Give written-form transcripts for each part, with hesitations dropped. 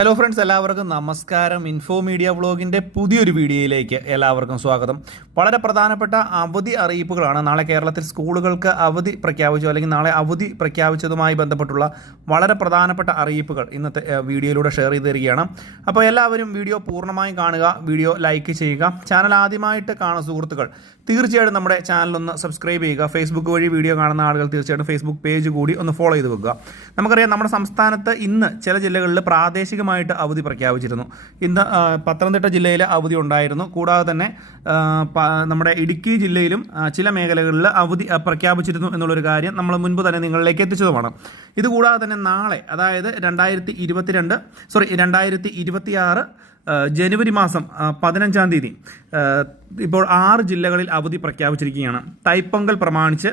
Hello friends, എല്ലാവർക്കും നമസ്കാരം. Info media വ്ളോഗിൻ്റെ പുതിയൊരു വീഡിയോയിലേക്ക് എല്ലാവർക്കും സ്വാഗതം. വളരെ പ്രധാനപ്പെട്ട അവധി അറിയിപ്പുകളാണ്. നാളെ കേരളത്തിൽ സ്കൂളുകൾക്ക് അവധി പ്രഖ്യാപിച്ചു, അല്ലെങ്കിൽ നാളെ അവധി പ്രഖ്യാപിച്ചതുമായി ബന്ധപ്പെട്ടുള്ള വളരെ പ്രധാനപ്പെട്ട അറിയിപ്പുകൾ ഇന്നത്തെ വീഡിയോയിലൂടെ ഷെയർ ചെയ്ത് തരികയാണ്. അപ്പോൾ എല്ലാവരും വീഡിയോ പൂർണ്ണമായും കാണുക, വീഡിയോ ലൈക്ക് ചെയ്യുക. ചാനൽ ആദ്യമായിട്ട് കാണുന്ന സുഹൃത്തുക്കൾ തീർച്ചയായിട്ടും നമ്മുടെ ചാനലൊന്ന് സബ്സ്ക്രൈബ് ചെയ്യുക. ഫേസ്ബുക്ക് വഴി വീഡിയോ കാണുന്ന ആളുകൾ തീർച്ചയായിട്ടും ഫേസ്ബുക്ക് പേജ് കൂടി ഒന്ന് ഫോളോ ചെയ്ത് വെക്കുക. നമുക്കറിയാം, നമ്മുടെ സംസ്ഥാനത്ത് ഇന്ന് ചില ജില്ലകളിൽ പ്രാദേശികമായിട്ട് അവധി പ്രഖ്യാപിച്ചിരുന്നു. ഇന്ന് പത്തനംതിട്ട ജില്ലയിൽ അവധി ഉണ്ടായിരുന്നു. കൂടാതെ തന്നെ നമ്മുടെ ഇടുക്കി ജില്ലയിലും ചില മേഖലകളിൽ അവധി പ്രഖ്യാപിച്ചിരുന്നു എന്നുള്ളൊരു കാര്യം നമ്മൾ മുൻപ് തന്നെ നിങ്ങളിലേക്ക് എത്തിച്ചതുമാണ്. ഇതുകൂടാതെ തന്നെ നാളെ, അതായത് 2026 ജനുവരി മാസം 15-ാം തീയതി ഇപ്പോൾ 6 ജില്ലകളിൽ അവധി പ്രഖ്യാപിച്ചിരിക്കുകയാണ്. തൈപ്പൊങ്കൽ പ്രമാണിച്ച്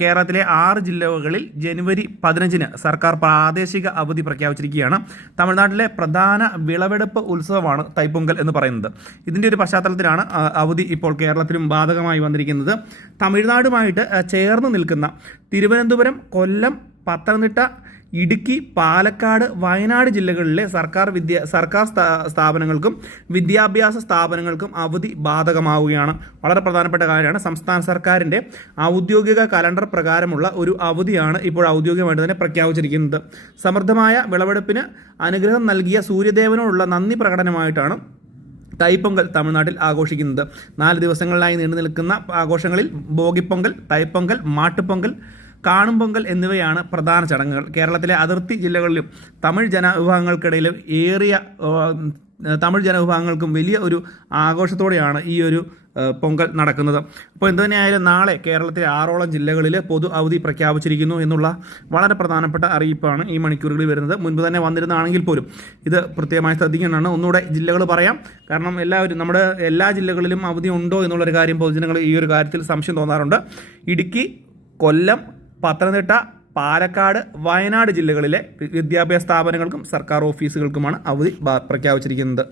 കേരളത്തിലെ 6 ജില്ലകളിൽ ജനുവരി 15-ന് സർക്കാർ പ്രാദേശിക അവധി പ്രഖ്യാപിച്ചിരിക്കുകയാണ്. തമിഴ്നാട്ടിലെ പ്രധാന വിളവെടുപ്പ് ഉത്സവമാണ് തൈപ്പൊങ്കൽ എന്ന് പറയുന്നത്. ഇതിൻ്റെ ഒരു പശ്ചാത്തലത്തിലാണ് അവധി ഇപ്പോൾ കേരളത്തിലും ബാധകമായി വന്നിരിക്കുന്നത്. തമിഴ്നാടുമായിട്ട് ചേർന്ന് നിൽക്കുന്ന തിരുവനന്തപുരം, കൊല്ലം, പത്തനംതിട്ട, ഇടുക്കി, പാലക്കാട്, വയനാട് ജില്ലകളിലെ സർക്കാർ സ്ഥാപനങ്ങൾക്കും വിദ്യാഭ്യാസ സ്ഥാപനങ്ങൾക്കും അവധി ബാധകമാവുകയാണ്. വളരെ പ്രധാനപ്പെട്ട കാര്യമാണ്. സംസ്ഥാന സർക്കാരിൻ്റെ ഔദ്യോഗിക കലണ്ടർ പ്രകാരമുള്ള ഒരു അവധിയാണ് ഇപ്പോൾ ഔദ്യോഗികമായിട്ട് തന്നെ പ്രഖ്യാപിച്ചിരിക്കുന്നത്. സമൃദ്ധമായ വിളവെടുപ്പിന് അനുഗ്രഹം നൽകിയ സൂര്യദേവനോടുള്ള നന്ദി പ്രകടനമായിട്ടാണ് തൈപ്പൊങ്കൽ തമിഴ്നാട്ടിൽ ആഘോഷിക്കുന്നത്. 4 ദിവസങ്ങളിലായി നീണ്ടു നിൽക്കുന്ന ആഘോഷങ്ങളിൽ ഭോഗിപ്പൊങ്കൽ, തൈപ്പൊങ്കൽ, മാട്ടുപ്പൊങ്കൽ, കാണും പൊങ്കൽ എന്നിവയാണ് പ്രധാന ചടങ്ങുകൾ. കേരളത്തിലെ അതിർത്തി ജില്ലകളിലും തമിഴ് ജനവിഭാഗങ്ങൾക്കും വലിയ ഒരു ആഘോഷത്തോടെയാണ് ഈ ഒരു പൊങ്കൽ നടക്കുന്നത്. അപ്പോൾ എന്തുതന്നെയായാലും നാളെ കേരളത്തിലെ 6ഓളം ജില്ലകളിൽ പൊതു അവധി പ്രഖ്യാപിച്ചിരിക്കുന്നു എന്നുള്ള വളരെ പ്രധാനപ്പെട്ട അറിയിപ്പാണ് ഈ മണിക്കൂറുകളിൽ വരുന്നത്. മുൻപ് തന്നെ വന്നിരുന്നതാണെങ്കിൽ പോലും ഇത് പ്രത്യേകമായി ശ്രദ്ധിക്കേണ്ടതാണ്. ഒന്നുകൂടെ ജില്ലകൾ പറയാം, കാരണം നമ്മുടെ എല്ലാ ജില്ലകളിലും അവധി ഉണ്ടോ എന്നുള്ളൊരു കാര്യം പൊതുജനങ്ങൾ ഈ ഒരു കാര്യത്തിൽ സംശയം തോന്നാറുണ്ട്. ഇടുക്കി, കൊല്ലം, പത്തനംതിട്ട, പാലക്കാട്, വയനാട് ജില്ലകളിലെ വിദ്യാഭ്യാസ സ്ഥാപനങ്ങൾക്കും സർക്കാർ ഓഫീസുകൾക്കുമാണ് അവധി പ്രഖ്യാപിച്ചിരിക്കുന്നത്.